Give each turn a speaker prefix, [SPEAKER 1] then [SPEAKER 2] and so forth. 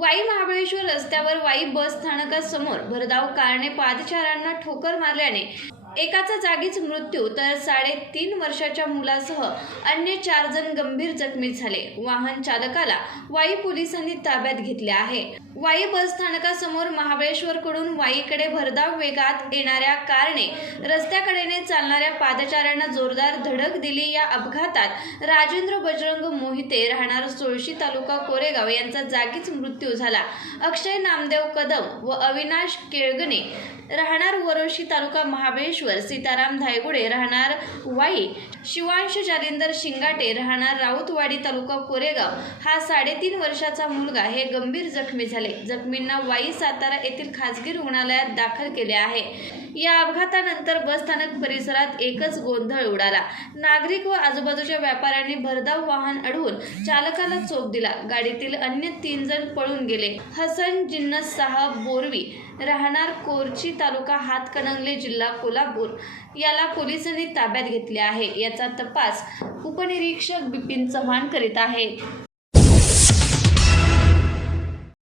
[SPEAKER 1] वाई महाबळेश्वर रस्त्यावर वाई बस स्थानकासमोर भरधाव कारणे पादचाऱ्यांना ठोकर मारल्याने एकाचा जागीच मृत्यू तर साडेतीन वर्षाच्या मुलासह अन्य चार जण गंभीर जखमी झाले. वाहन चालकाला वाई पोलिसांनी ताब्यात घेतले आहे. वाई बस स्थानकासमोर महाबळेश्वरकडून वाईकडे भरधाव वेगात येणाऱ्या कारने रस्त्याकडेने चालणाऱ्या पादचाऱ्यांना जोरदार धडक दिली. या अपघातात राजेंद्र बजरंग मोहिते राहणार सोळशी तालुका कोरेगाव यांचा जागीच मृत्यू झाला. अक्षय नामदेव कदम व अविनाश केळगणे राहणार वरोशी तालुका महाबळेश्वर सीताराम धायगुडे राहणार वाई शिवांश जालिंदर शिंगाटे राहणार राऊतवाडी तालुका कोरेगाव. हा साडेतीन वर्षाचा मुलगा हे गंभीर जखमी झाले. जखमींना वाई सातारा येथील खासगी रुग्णालयात दाखल केले आहे. या अपघातानंतर बसस्थानक परिसरात एकच गोंधळ उडाला. नागरिक व आजूबाजूच्या व्यापाऱ्यांनी भरधाव वाहन अडवून चालकाला चोप दिला. गाडीतील अन्य तीन जण पळून गेले. हसन जिन्नस साहब बोरवी राहणार कोरची तालुका हातकणंगले जिल्हा कोल्हापूर. याला पोलिसांनी ताब्यात घेतले आहे. या याचा तपास उपनिरीक्षक बिपिन चव्हाण करीत आहे